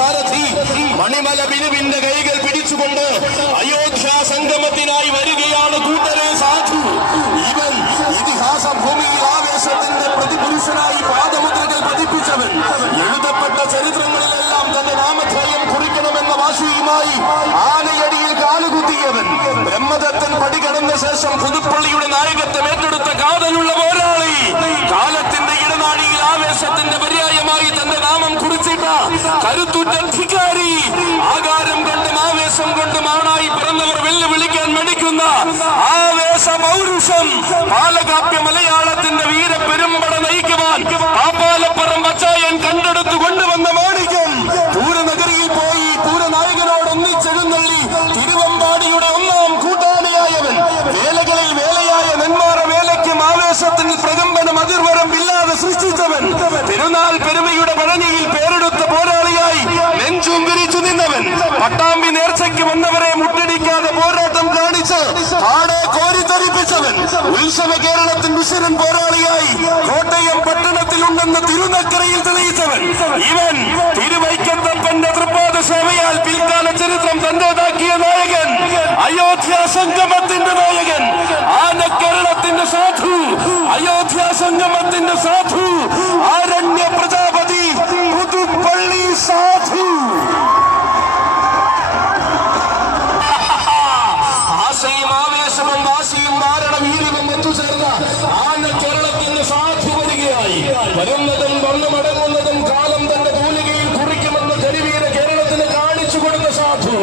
സാരഥി മണിമല ബിനുവിന്റെ കൈകൾ പിടിച്ചുകൊണ്ട് അയോധ്യ സംഗമത്തിനായി വരികയാണ് കൂട്ടരെ സാധു. ഇവൻ ഇതിഹാസ ഭൂമിയിൽ ആവേശത്തിന്റെ പ്രതിപുരുഷനായി പാദമുദ്രകൾ പതിപ്പിച്ചവൻ. എഴുതപ്പെട്ട ചരിത്രങ്ങളിലെല്ലാം തന്റെ നാമധേയം കുറിക്കണമെന്ന വാശിയുമായി ആനയടിയിൽ കാലുകുത്തിയവൻ. ബ്രഹ്മദത്തൻ പടികടന്ന ശേഷം പുതുപ്പള്ളിയുടെ നായകത്വം ഏറ്റെടുത്ത കാതലുള്ള പോരാളി. കാലത്തിന്റെ ഇടനാഴിയിൽ ആവേശത്തിന്റെ പര്യായമായി തന്റെ നാമം കുറിച്ചിട്ട കരുത്തുറ്റധികാരി. ആകാരം കൊണ്ടും ആവേശം കൊണ്ടും ആണായി പിറന്നവർ വെല്ലുവിളിക്കാൻ മടിക്കുന്ന ആവേശ പൗരുഷം. പാലകാപ്യ മലയാളത്തിന്റെ വീരപ്പെരുമ്പട നയിക്കുവാൻ പാപ്പാലപ്പുറം വച്ചായൻ കണ്ടെടുത്തു കൊണ്ടുവന്ന മാണിക്യം. പൂരനഗരിയിൽ പോയി പൂരനായകനോടൊന്നിച്ചെഴുന്നള്ളി തിരുവമ്പാടിയുടെ ഒന്നാം കൂട്ടാളിയായവൻ. വേലകളിൽ വേലയായ നെന്മാറ വേലയ്ക്കും ആവേശത്തിന് പ്രകമ്പനം അതിർവരമ്പില്ലാതെ സൃഷ്ടിച്ചവൻ. പെരുന്നാൾ പെരുമയുടെ പഴനിയിൽ പേരെടുത്ത പോരാളിയായി നെഞ്ചും വിരിച്ചു നിന്നവൻ. പട്ടാമ്പി നേർച്ചയ്ക്ക് വന്നവരെ മുട്ടടിക്കാതെ പോരാട്ടം കാണിച്ച് ആടെ കോരിത്തരിപ്പിച്ചവൻ. ഉത്സവ കേരളത്തിൻ വിശരൻ പോരാളിയായി കോട്ടയം പട്ടണത്തിലുണ്ടെന്ന് തിരുനക്കരയിൽ തെളിയിച്ചവൻ. ഇവൻ തിരുവൈക്കത്തപ്പന്റെ തൃപ്പാദ സേവയാൽ പിൽക്കാല ചരിത്രം തന്റേതാക്കിയ നായകൻ. അയോധ്യ സംഗമത്തിന്റെ നായകൻ, ആനക്കേരളത്തിന്റെ സാധു, അയോധ്യ സംഗമത്തിന്റെ സാധു, ആരണ്യ പ്രജാപതി, പുതുപ്പള്ളി സാധു. ആശയും ആവേശവും വാശിയും മാരണവീര്യവും ഒത്തുചേർന്ന ആനക്കേരളത്തിന്റെ സാധു വരികയായി. വരുന്നതും വന്നു മടങ്ങുന്നതും കാലം തന്റെ തൂലികയിൽ കുറിക്കുമെന്ന് കരിവീര കേരളത്തിന് കാണിച്ചു കൊടുത്ത സാധു.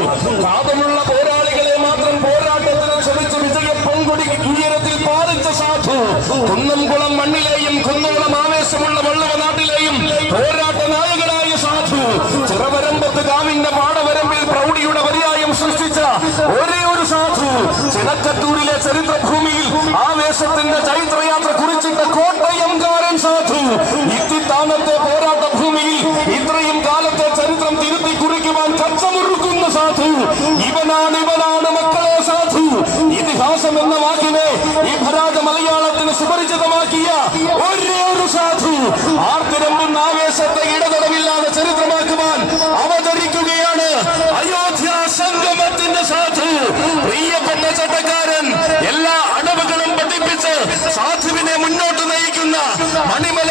കാതമുള്ള പോരാളികളെ മാത്രം പോരാട്ടത്തിന് ശ്രമിച്ച് വിജയ പൊൻകൊടി ഉയരത്തിൽ പാലിച്ച സാധു. കുന്നംകുളം മണ്ണിലെയും കുന്നോളം ആവേശമുള്ള വള്ളുവ നാട്ടിലെയും പോരാട്ട നായകനായ സാധു. ചിറവരമ്പത്ത് കാവിന്റെ പാടവരമ്പിൽ പ്രൗഢിയുടെ പര്യായം സൃഷ്ടിച്ച ഒരേ ഒരു സാധു. ചിനക്കത്തൂരിലെ ചരിത്രഭൂമിയിൽ ആവേശത്തിന്റെ ചൈത്രയാത്ര കുറിച്ചിട്ട കോട്ടയംകാരൻ സാധു. ഇത്തിത്താനത്തെ പോരാട്ട ഭൂമിയിൽ ഇത്രയും കാലത്തെ ചരിത്രം തിരുത്തി കുറിക്കുവാൻ കച്ചമുറുക്കുന്ന സാധു. ഇവനാണ് മക്കളെ സാധു. ഇതിഹാസം എന്ന വാക്കിനെ ഈ ഭരാജ മലയാളത്തിന് സുപരിചിതമാക്കിയ ഒരേ ഒരു സാധു. ആർത്തിരമ്പുന്ന ആവേശത്തെ ഇടതടവില്ലാതെ ചരിത്രമാക്കുവാൻ അവതരിക്കുകയാണ് അയോധ്യ സംഗമത്തിന്റെ സാധു. പ്രിയപ്പെട്ട ചട്ടക്കാരൻ എല്ലാ അടവുകളും പഠിപ്പിച്ച് സാധുവിനെ മുന്നോട്ട് നയിക്കുന്ന മണിമല